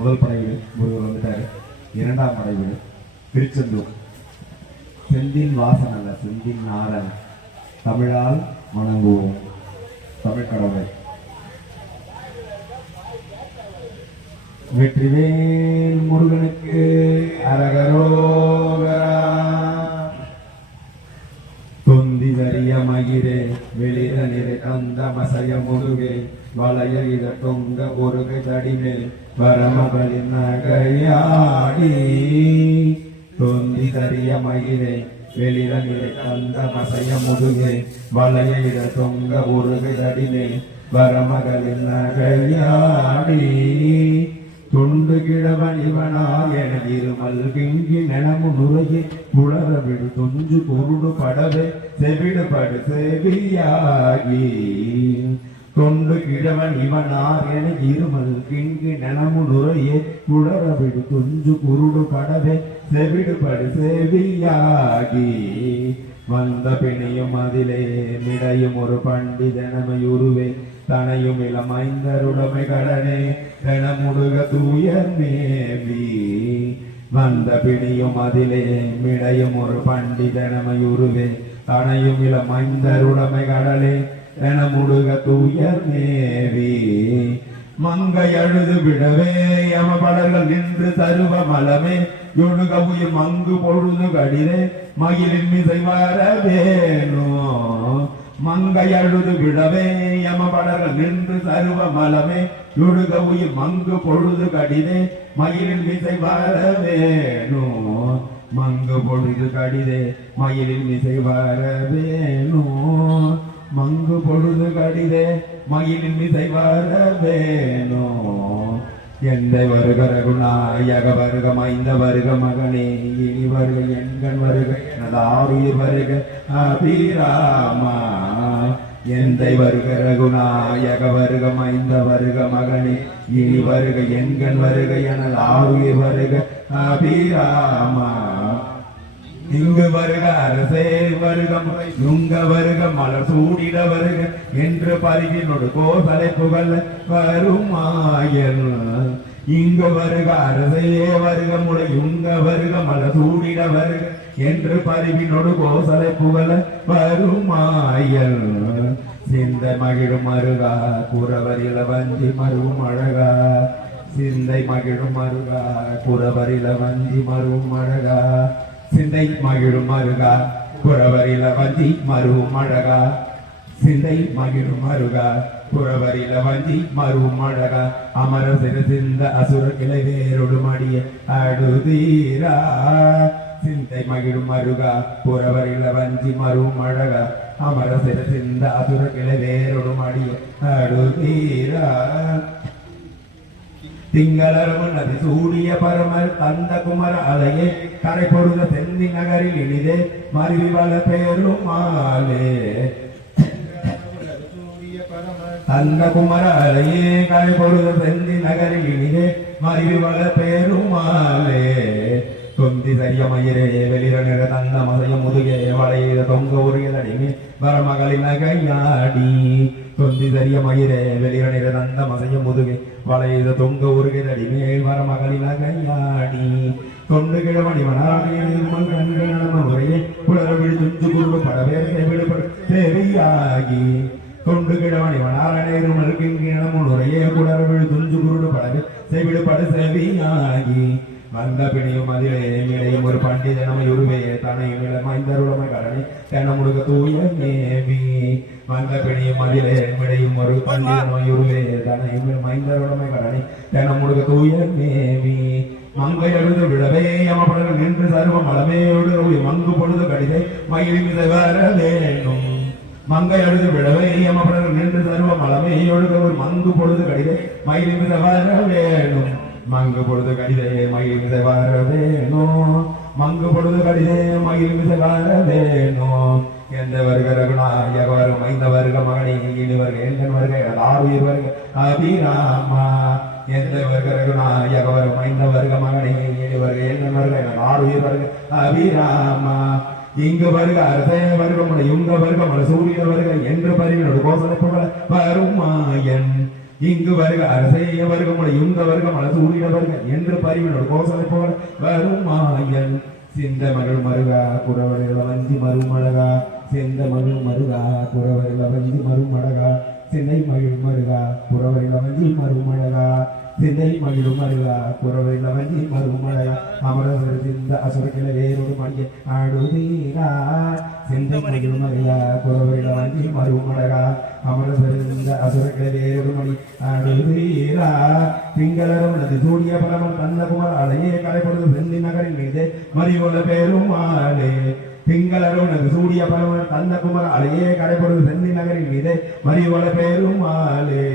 முதல் படை முருகர் இரண்டாம் படை திருச்செந்தூர். செந்தின் வாசன் அல்ல செந்தின் நாரன் தமிழால் வணங்குவோம். தமிழ் கடவுளை. வெற்றிவேல் முருகனுக்கு அரகரோ தொந்தி சரிய வெளிர நிறை அந்த மசய முருகே வளைய இத தொங்க ஒருகை தடிமே பரமபலி நகையாடி தொந்தி சரிய வெளிர நிறை அந்த மசய முருகே வளைய இத தொங்க ஒருகை தடிமே வரமகளின் நகையாடி கிழவன் இவனாக இருமல் கிங்கி நனமு நுரையே புலர தொஞ்சு பொருடு படவே செவிடு படு செவியாகி. தொண்டு கிழவன் இவனார் என இருமல் கிங்கு நனமு நுரையே புலர விடு தொஞ்சு குருடு படவே செவிடு படு செவியாகி. வந்த பிணையும் அதிலே மிடையும் ஒரு பண்டிதனமையுருவே தனையும் இளமைந்தருடமை கடனே கணமுடுக தூயர் மேவி வந்த பிணியும் அதிலே மிடையும் ஒரு பண்டிதனமையுருவே தனையும் இளமைந்தருடமை கடலே கணமுடுக தூயர் மேவி மங்கை அழுது விடவே யமபடர்கள் நின்று தருவ மலமே யொழுக உயிர் மங்கு பொழுது கடிதே மகிழின் மிசை வர மங்கையழுது விழவே யமபடர நின்று சருவ மலமே யொழுக உயிர் மங்கு பொழுது கடிதே மயிலின் விசை வர மங்கு பொழுது கடிதே மயிலின் விசை வர மங்கு பொழுது கடிதே மயிலின் விசை வரவேணும் எந்த வருக ரகுநாயக வருக மைந்த வருக மகனே இனி வருக எங்கன் வருக எனது ஆறுயிர் வருக. அபிராமா எந்த வருக ரகுநாயக வருக மைந்த வருக மகனே இனி வருக எங்கன் வருக எனது ஆறுயிர் வருக. அபிராமா இங்கு வருக அரசே வருக நுங்க வருக மலர் சூடிட வருக என்று பருகினோடு கோசலை புகழ் வருமாயன். இங்கு வருக அரசே வருக முளை உங்க வருக மலர் சூடிட வருக என்று பருவினோடு கோசலை புகழ வருமாயல் சிந்த மகிழும் அருகா குறவரில வஞ்சி மருவும் அழகா. சிந்தை மகிழும் அருகா குறவரில வஞ்சி மருவும் அழகா. சிந்தை மகிழும் மருகா புறவரில வந்தி மருவும் அழகா. சிந்தை மகிழும் மருகா புறவரில வந்தி மருவும் அழகா. அமர சிறு சிந்த அசுர கிளை வேறொடு மடிய அடுதீரா சிந்தை மகிழும் மருகா புறவரில வஞ்சி மருவும் அழகா. அமர சிறு சிந்த அசுர கிளை வேரொடும் அடிய அடுதீரா திங்களரவு நதி சூடிய பரமர் தந்த குமர அலையே கரை பொருத செந்தி நகரில் இனிதே மருவி வள பேரும் மாலே தந்த குமர அலையே கரை பொருத செந்தி நகரில் இனிதே மருவி வள பேரும் மாலே தொந்தி சரிய மயிரே வெளிர நிற தந்த மசைய முதுகே வளைய தொங்க உரியதடிமே வரமகளின் நகையாடி தொந்தி சரிய மயிரே வெளிர நிற தந்த மசைய முதுகே வளைய தொங்க உருகிறடி மேல் வரமகளின் நகையாடி தொண்டு கிழவனி முறையே புலரவிழி துஞ்சு குருடு படவே விடுபடு தேவையாகி. தொண்டு கிழவனி வனாரணேரும் முறையே புலரவிழி துஞ்சு குருடு படவே செவிடுபடு செவியாகி வந்த பிணியும் ഒരു இளையும் ஒரு பண்டிதனமை உருவே தனையும் இளமைந்தருளமை கடனை தென முழுக தூய மேவி. வந்த பிணியும் அதிலே விடையும் ஒரு பண்டிதனமை உருவே தனையும் இளமைந்தருளமை கடனை தென முழுக தூய மேவி. மங்கை அழுது விடவே யமபடர்கள் நின்று சர்வ மலமேயோடு மங்கு பொழுது கடிதை மயிலின் மித வர வேணும் மங்கை அழுது விழவே யமபடர்கள் நின்று சர்வ மலமேயோடு மங்கு பொழுது கடிதை மயிலின் மித வர வேணும் மங்கு பொழுது கடிதே மயில் மிசை மங்கு பொழுது கடிதே மயில் மிசை வேணும் எந்த வருக ரகுநாயக வரும் ஐந்த வருக மகனே இனி வருக எந்தன் வருக ஆறுயிர் வருக. அபிராமா எந்த வருக ரகுநாயக வரும் ஐந்த வருக மகனே இனி வருக எந்தன் வருக ஆறுயிர் வருக. அபிராமா இங்கு வருக அரசே வருக முனை உங்க வருக மன சூரிய வருக என்று பரிவினோடு கோசலை வருமா வருமாயன் இங்கு வருக அரசைய வருக முறை இங்க வருக மலசூடிட வருக என்று பரிவினோடு கோசலை போல வரும் மாயன். சிந்த மகள் மருகா குறவர்கள் வஞ்சி மருமழகா சிந்த மகள் மருகா குறவர்கள் வஞ்சி மருமழகா சிந்தை மகிழ் மருகா குறவர்கள் வஞ்சி மருமழகா திணை மகிழும் மருகா குறவை வஞ்சி மருமழகா அமரவர் சிந்த அசுரக்கிள வேறொரு மணிய ஆடுதீரா சிந்தை மகிழும் மகிழ் குறவை குறவர்கள் வஞ்சி அமரவர் சிந்த அசுரக்கிள வேறொரு மணி ஆடுதீரா திங்களரும் நதி சூடிய பலமும் கந்தகுமார் அலையே கலைப்படுது செந்தி நகரின் மீது மறியுள்ள பெருமாளே ஆளே திங்களரும் நதி சூடிய பரமன் கந்தகுமார் அலையே கரைப்படுது செந்தி நகரின் மீது மறியுள்ள பெருமாளே